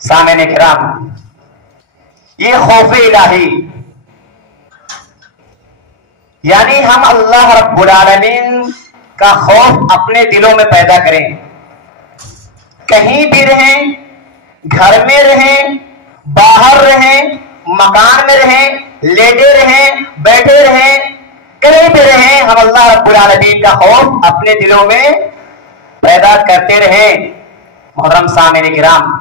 سامعین کرام، یہ خوف الہی یعنی ہم اللہ رب العالمین کا خوف اپنے دلوں میں پیدا کریں. کہیں بھی رہیں، گھر میں رہیں، باہر رہیں، مکان میں رہیں، لیٹے رہیں، بیٹھے رہیں، کہیں بھی رہیں، ہم اللہ رب العالمین کا خوف اپنے دلوں میں پیدا کرتے رہیں. محترم سامعین کرام،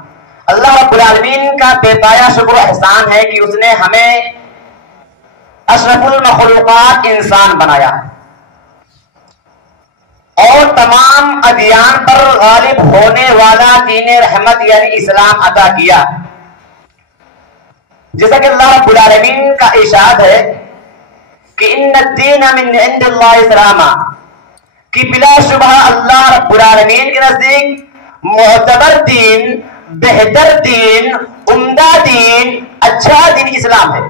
اللہ رب العالمین کا بے پایا شکر و احسان ہے کہ اس نے ہمیں اشرف المخلوقات انسان بنایا اور تمام ادیان پر غالب ہونے والا دین رحمت یعنی اسلام عطا کیا. جیسا کہ اللہ رب العالمین کا ارشاد ہے کہ ان الدین من عند اللہ اسلام، کہ بلا شبہ اللہ رب العالمین کے نزدیک معتبر دین، بہتر دین، عمدہ دین، اچھا دین اسلام ہے.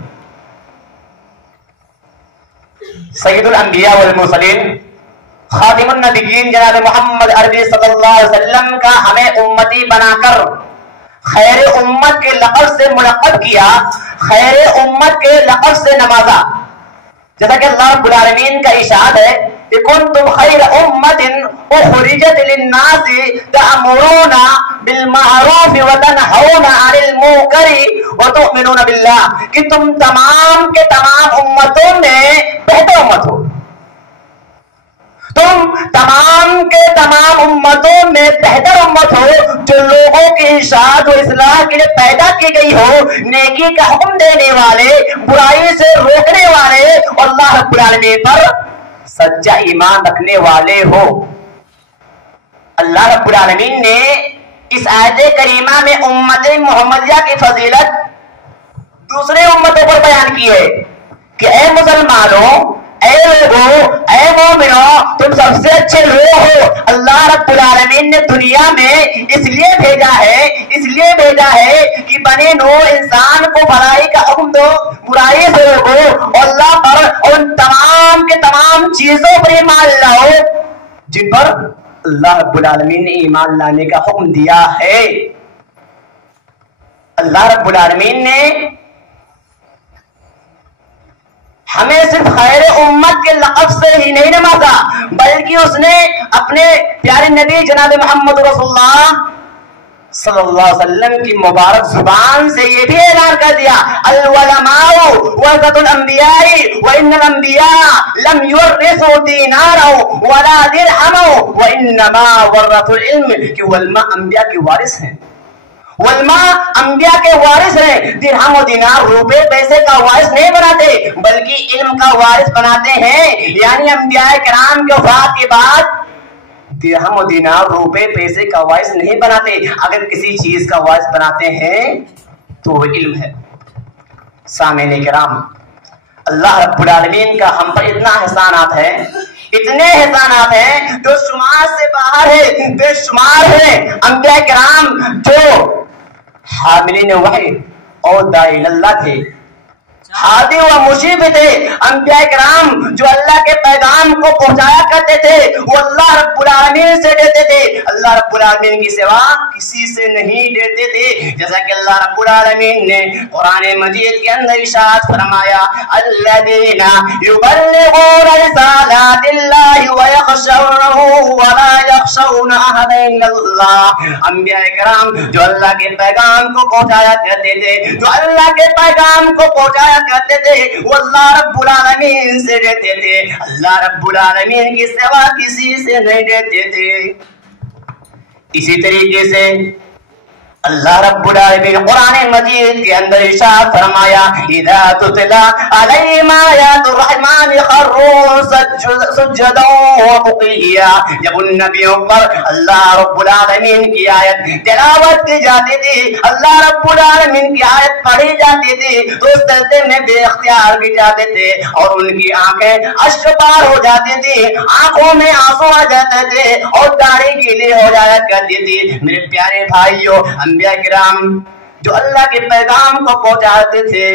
سید الانبیاء والمرسلین خاتم النبیین جناب محمد عربی صلی اللہ علیہ وسلم کا ہمیں امتی بنا کر خیر امت کے لقب سے منعقد کیا، خیر امت کے لقب سے نوازا. جیسا کہ اللہ رب العالمین کا ارشاد ہے کہ کنتم خیر امت اخرجت للناس تأمرون بالمعروف وتنہون عن المنکر وتؤمنون باللہ، کہ تم تمام کے تمام امتوں میں بہتر امت ہو. تم تمام کے تمام امتوں میں بہتر امت ہو جو لوگوں کی ارشاد و اصلاح کے لیے پیدا کی گئی ہو، نیکی کا حکم دینے والے، برائی سے روکنے والے اور اللہ رب العالمین پر سچا ایمان رکھنے والے ہو. اللہ رب العالمین نے اس آیت کریمہ میں امت محمدیہ کی فضیلت دوسرے امتوں پر بیان کی ہے کہ اے مسلمانوں، اے لوگوں، اے مومنوں، تم سب سے اچھے لوگ ہو. اللہ رب العالمین نے دنیا میں اس لیے بھیجا ہے کہ بنی نوع انسان کو بھلائی کا حکم دو، برائی سے روکو اور اللہ پر اور ان تمام کے تمام چیزوں پر ایمان لاؤ جن پر اللہ رب العالمین نے ایمان لانے کا حکم دیا ہے. اللہ رب العالمین نے ہمیں صرف خیر امت کے لقب سے ہی نہیں نوازا، بلکہ اس نے اپنے پیارے نبی جناب محمد رسول اللہ صلی اللہ علیہ وسلم کی مبارک زبان سے یہ بھی اعلان کر دیا العلماء ورثۃ الانبیاء وان الانبیاء لم یورثوا دینارا ولا درہما وانما ورثوا العلم، کہ علماء انبیاء کے وارث ہیں. علماء انبیاء کے وارث ہیں. درہم و دینار روپے پیسے کا وارث نہیں بناتے بلکہ علم کا وارث بناتے ہیں. یعنی انبیاء کرام کے وفات کے بعد درہم و دینار روپے پیسے کا وارث نہیں بناتے. اگر کسی چیز کا وارث بناتے ہیں تو وہ علم ہے. سامعین کرام، اللہ رب العالمین کا ہم پر اتنا احسانات ہے، اتنے احسانات ہیں جو شمار سے باہر ہے، بے شمار ہے. انبیاء کرام جو حاملین وحی اور داعی اللہ تھے، ہادی و مشیب تھے. انبیاء کرام جو اللہ کے پیغام کو پہنچایا کرتے تھے وہ اللہ رب العالمین سے دیتے تھے، اللہ رب العالمین کی سوا کسی سے نہیں دیتے تھے. جیسا کہ اللہ رب العالمین نے قرآن مجید کے اندر ارشاد فرمایا الذین یبلغون رسالات اللہ ویخشونہ ولا یخشون احدا الا اللہ. انبیاء کرام جو اللہ کے پیغام کو پہنچایا کرتے تھے، جو اللہ کے پیغام کو پہنچایا کرتے تھے، وہ اللہ رب العالمین سے دیتے تھے، اللہ رب العالمین کی سوا کسی سے نہیں دیتے تھے. اسی طریقے سے اللہ رب العالمین قرآن مجید کے اندر ارشاد فرمایا اذا تتلا علیہم آیات الرحمن خروا سجدا وبکیا. جب ان نبیوں پر اللہ رب العالمین کی آیت تلاوت کی جاتی تھی، اللہ رب العالمین کی آیت پڑھی جاتی تھی تو اس سجدے میں بے اختیار گر جاتے تھے اور ان کی آنکھیں اشکبار ہو جاتی تھی، آنکھوں میں آنسو آ جاتے تھے اور داڑھی گیلی ہو جایا کرتی تھی. میرے پیارے بھائیوں، انبیاء کرام جو اللہ کے پیغام کو پہنچاتے تھے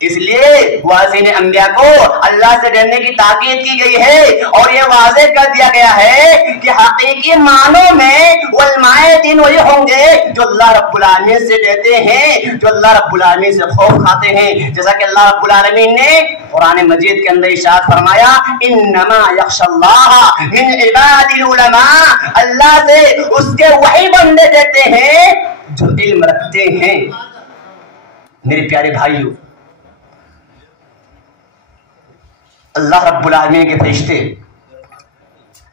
اس لیے واضح انبیاء کو اللہ سے ڈرنے کی تاکید کی گئی ہے اور یہ واضح کر دیا گیا ہے کہ حقیقی معنوں میں علماء دین وہی ہوں گے جو اللہ رب العالمین سے ڈرتے ہیں، جو اللہ رب العالمین سے خوف کھاتے ہیں، جیسا کہ اللہ رب العالمین نے قرآن مجید کے اندر ارشاد فرمایا انما یخشی اللہ من عباد العلماء، اللہ سے اس کے وہی بندے ڈرتے ہیں جو علم رکھتے ہیں۔ میرے پیارے بھائیو، اللہ رب العالمین کے فرشتے،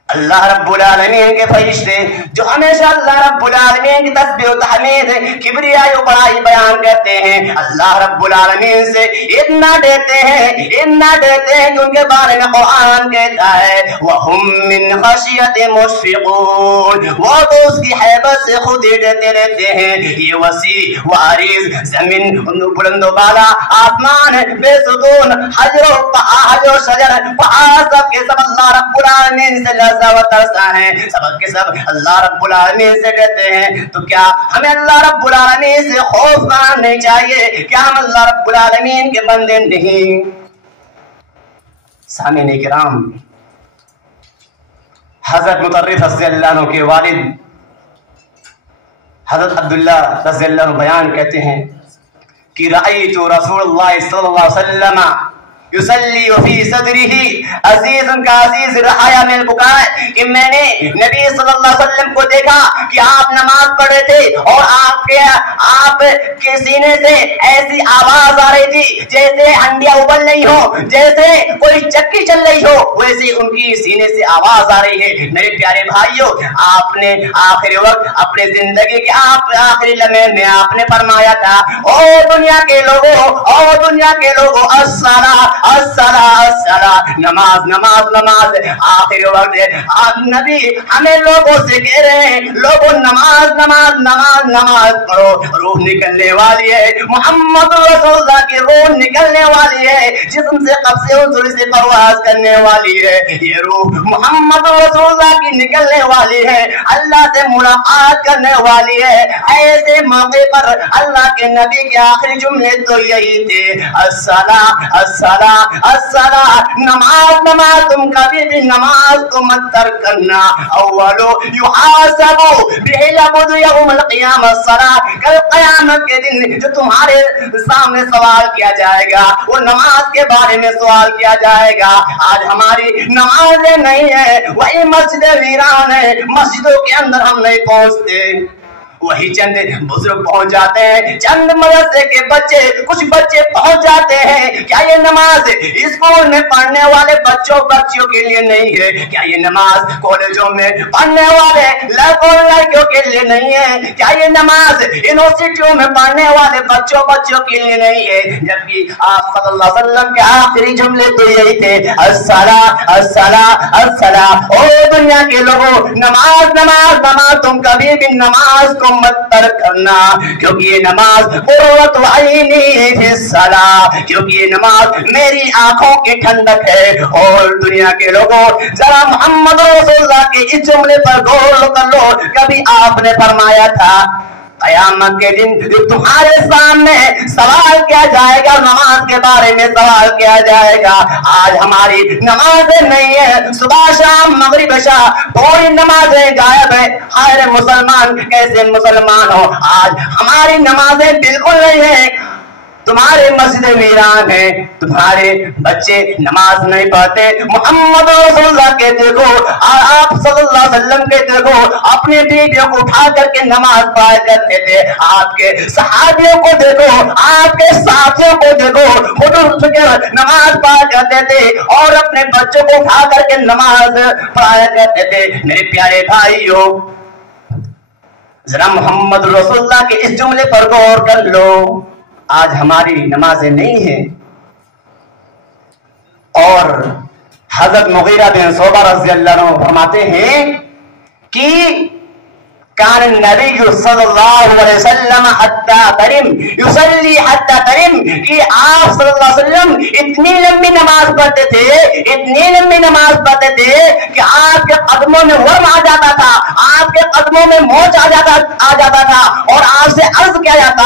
اللہ رب العالمین کے فرشتے جو ہمیشہ اللہ رب العالمین کی تسبیح و تحمید کبریائی و بڑائی بیان کرتے ہیں، اللہ رب العالمین سے اتنا ڈرتے ہیں کہ ان کے بارے میں قرآن کہتا ہے وَهُم مِّن خَشْيَةٍ مُشْفِقُونَ، وہ تو اس کی حیبت سے خود ہی ڈرتے رہتے ہیں۔ یہ وسیع و عریض زمین، بلند و بالا آسمان، بے ستون، حجر و شجر، پہاڑ، سب کے سب اللہ رب العالمین سے و ترسا ہے، سب کے سب اللہ رب العالمین سے ڈرتے ہیں۔ تو کیا ہمیں اللہ رب العالمین سے خوف کرنا نہیں چاہیے؟ کیا ہم اللہ رب العالمین کے بندے نہیں؟ سامعین کرام، حضرت مطرف رضی اللہ عنہ کے والد حضرت عبداللہ رضی اللہ عنہ بیان کرتے ہیں کہ رأیت رسول اللہ صلی اللہ علیہ وسلم یصلی فی صدرہ عزیز کا عزیز رہایا من البکاء، کہ میں نے نبی صلی اللہ علیہ وسلم کو دیکھا کہ آپ نماز پڑھ رہے تھے اور آپ کے سینے سے ایسی آواز آ رہی تھی جیسے ہنڈیاں ابل رہی ہو، جیسے کوئی چکی چل رہی ہو، ویسے ان کی سینے سے آواز آ رہی ہے۔ میرے پیارے بھائیوں، آپ نے آخری وقت اپنے زندگی کے آخری لمحے میں آپ نے فرمایا تھا او دنیا کے لوگوں الصلاۃ الصلاۃ الصلاۃ، نماز نماز نماز۔ آخر وقت نبی ہمیں لوگوں سے کہہ رہے ہیں لوگوں نماز نماز نماز نماز پڑھو، روح نکلنے والی ہے، محمد رسول اللہ کی روح نکلنے والی ہے، جسم سے قبض حضور سے پرواز کرنے والی ہے، یہ روح محمد رسول اللہ کی نکلنے والی ہے، اللہ سے ملاقات کرنے والی ہے۔ ایسے موقع پر اللہ کے نبی کے آخری جملے تو یہی تھے الصلاۃ الصلاۃ الصلاۃ، نماز نماز، تم کبھی بھی نماز کو مت ترک کرنا۔ اولو یحاسب بہ العبد یوم القیامہ الصلاۃ، کل قیامت کے دن جو تمہارے سامنے سوال کیا جائے گا وہ نماز کے بارے میں سوال کیا جائے گا۔ آج ہماری نمازیں نہیں ہیں، وہی مسجد ویران ہے، مسجدوں کے اندر ہم نہیں پہنچتے، وہی چند بزرگ پہنچ جاتے ہیں، چند مدرسے کے بچے، کچھ بچے پہنچ جاتے ہیں۔ کیا یہ نماز اسکول میں پڑھنے والے بچوں کے لیے نہیں ہے؟ کیا یہ نماز کالجوں میں پڑھنے والے لڑکوں لڑکیوں کے لیے نہیں ہے؟ کیا یہ نماز یونیورسٹیوں میں پڑھنے والے بچوں کے لیے نہیں ہے؟ جبکہ آپ صلی اللہ علیہ وسلم کے آخری جملے تو یہی تھے الصلاۃ الصلاۃ الصلاۃ، او دنیا کے لوگوں نماز نماز نماز، تم کبھی بھی نماز کو مت ترک کرنا، کیونکہ یہ نماز قرۃ عینی فی الصلاۃ، کیونکہ یہ نماز میری آنکھوں کی ٹھنڈک ہے۔ اور دنیا کے لوگوں ذرا محمد رسول اللہ کے اس جملے پر غور کر لو، کبھی آپ نے فرمایا تھا قیامت کے دن تمہارے سامنے سوال کیا جائے گا، نماز کے بارے میں سوال کیا جائے گا۔ آج ہماری نمازیں نہیں ہیں، صبح شام مغرب عشاء پوری نمازیں غائب ہیں۔ ہر مسلمان کیسے مسلمان ہو؟ آج ہماری نمازیں بالکل نہیں ہیں، تمہارے مسجد ویران ہے، تمہارے بچے نماز نہیں پڑھتے۔ محمد رسول اللہ کے دیکھو، آپ صلی اللہ علیہ وسلم کے دیکھو، اپنے بیویوں کو اٹھا کر کے نماز پڑھا کرتے تھے۔ آپ کے صحابیوں کو دیکھو، آپ کے ساتھیوں کو دیکھو، خود اٹھ کر نماز پڑھا کرتے تھے اور اپنے بچوں کو اٹھا کر کے نماز پڑھایا کرتے تھے۔ میرے پیارے بھائیوں، ذرا محمد رسول اللہ کے اس جملے پر غور کر لو، آج ہماری نمازیں نہیں ہیں۔ اور حضرت مغیرہ بن شعبہ رضی اللہ عنہ فرماتے ہیں کہ کان النبی صلی اللہ علیہ وسلم حتی ترم یصلی حتی ترم، کہ آپ صلی اللہ علیہ وسلم اتنی لمبی نماز پڑھتے تھے کہ آپ کے قدموں میں ورم آ جاتا تھا، آپ کے قدموں میں موچ آ جاتا تھا، اور آپ سے عرض کیا جاتا،